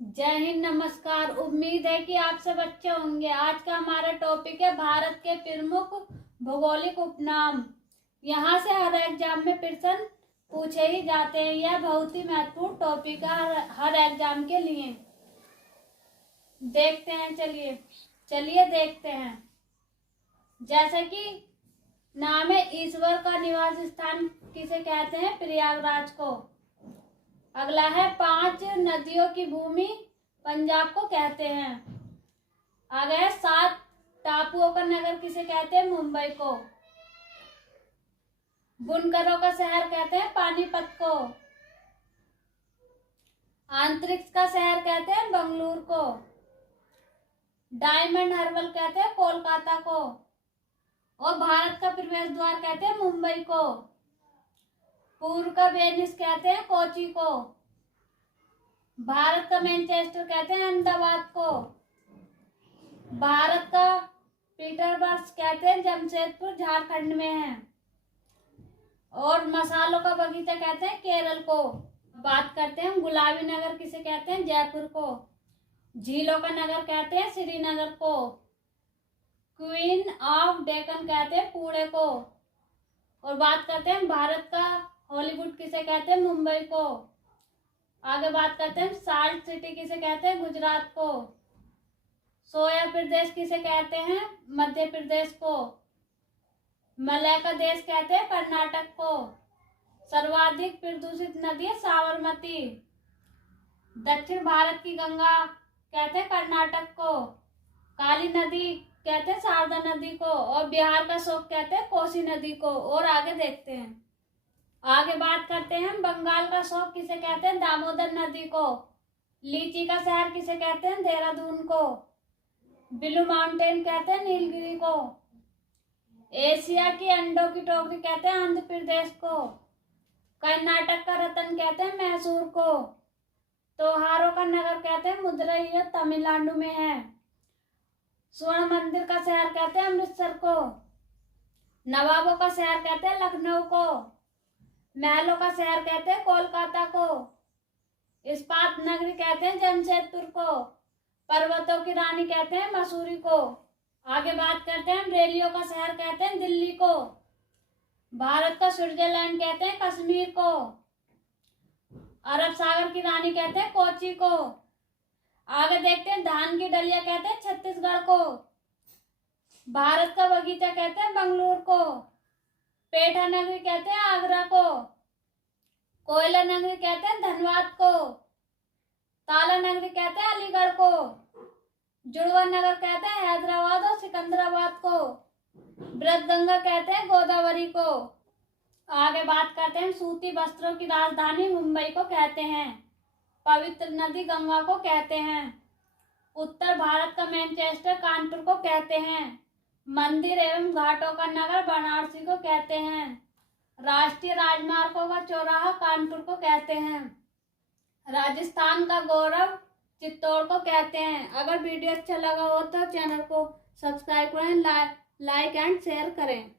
जय हिंद, नमस्कार। उम्मीद है कि आप सब अच्छे होंगे। आज का हमारा टॉपिक है भारत के प्रमुख भौगोलिक उपनाम। यहाँ से हर एग्जाम में प्रश्न पूछे ही जाते हैं। यह बहुत ही महत्वपूर्ण टॉपिक है हर एग्जाम के लिए। देखते हैं, चलिए देखते हैं। जैसे कि नाम है, ईश्वर का निवास स्थान किसे कहते हैं? प्रयागराज को। अगला है, 5 नदियों की भूमि पंजाब को कहते हैं। आगे है, 7 टापुओं का नगर किसे कहते हैं? मुंबई को। बुनकरों का शहर कहते हैं पानीपत को। अंतरिक्ष का शहर कहते हैं बंगलुरु को। डायमंड हार्बर कहते हैं कोलकाता को। और भारत का प्रवेश द्वार कहते हैं मुंबई को। पूर्व का वेनिस कहते हैं कोची को। भारत का मैनचेस्टर कहते हैं अहमदाबाद को। भारत का पीटरबर्ग कहते हैं जमशेदपुर, झारखंड में है। और मसालों का बगीचा कहते हैं केरल को। बात करते हैं, गुलाबी नगर किसे कहते हैं? जयपुर को। झीलों का नगर कहते हैं श्रीनगर को। क्वीन ऑफ डेक्कन कहते हैं पुणे को। और बात करते हैं, भारत का हॉलीवुड किसे कहते हैं? मुंबई को। आगे बात करते हैं, साल्ट सिटी किसे कहते हैं? गुजरात को। सोया प्रदेश किसे कहते हैं? मध्य प्रदेश को। मलय का देश कहते हैं कर्नाटक को। सर्वाधिक प्रदूषित नदी है साबरमती। दक्षिण भारत की गंगा कहते हैं कर्नाटक को। काली नदी कहते हैं शारदा नदी को। और बिहार का शोक कहते हैं कोसी नदी को। और आगे देखते हैं, आगे बात करते हैं, बंगाल का शोक किसे कहते हैं? दामोदर नदी को। लीची का शहर किसे कहते हैं? देहरादून को। ब्लू माउंटेन कहते हैं नीलगिरी को। एशिया की अंडों की टोकरी कहते हैं आंध्र प्रदेश को। कर्नाटक का रतन कहते हैं मैसूर को। त्योहारों का नगर कहते हैं मदुरई, यह तमिलनाडु में है। स्वर्ण मंदिर का शहर कहते हैं अमृतसर को। नवाबों का शहर कहते हैं लखनऊ को। महलों का शहर कहते हैं कोलकाता को। इस्पात नगरी कहते हैं जमशेदपुर को। पर्वतों की रानी कहते हैं मसूरी को। आगे बात करते हैं, रेलियों का शहर कहते हैं दिल्ली को। भारत का स्विट्जरलैंड कहते हैं कश्मीर को। अरब सागर की रानी कहते हैं कोची को। आगे देखते हैं, धान की डलिया कहते हैं छत्तीसगढ़ को। भारत का बगीचा कहते हैं बंगलुरु को। पेठा नगरी कहते हैं आगरा को। कोयला नगरी कहते हैं धनबाद को। ताला नगरी कहते हैं अलीगढ़ को। जुड़वा नगर कहते हैं हैदराबाद और सिकंदराबाद को। ब्रजगंगा कहते हैं गोदावरी को। आगे बात करते हैं, सूती वस्त्रों की राजधानी मुंबई को कहते हैं। पवित्र नदी गंगा को कहते हैं। उत्तर भारत का मैनचेस्टर कानपुर को कहते हैं। मंदिर एवं घाटों का नगर वाराणसी को कहते हैं। राष्ट्रीय राजमार्गों का चौराहा कानपुर को कहते हैं। राजस्थान का गौरव चित्तौड़ को कहते हैं। अगर वीडियो अच्छा लगा हो तो चैनल को सब्सक्राइब करें, लाइक एंड शेयर करें।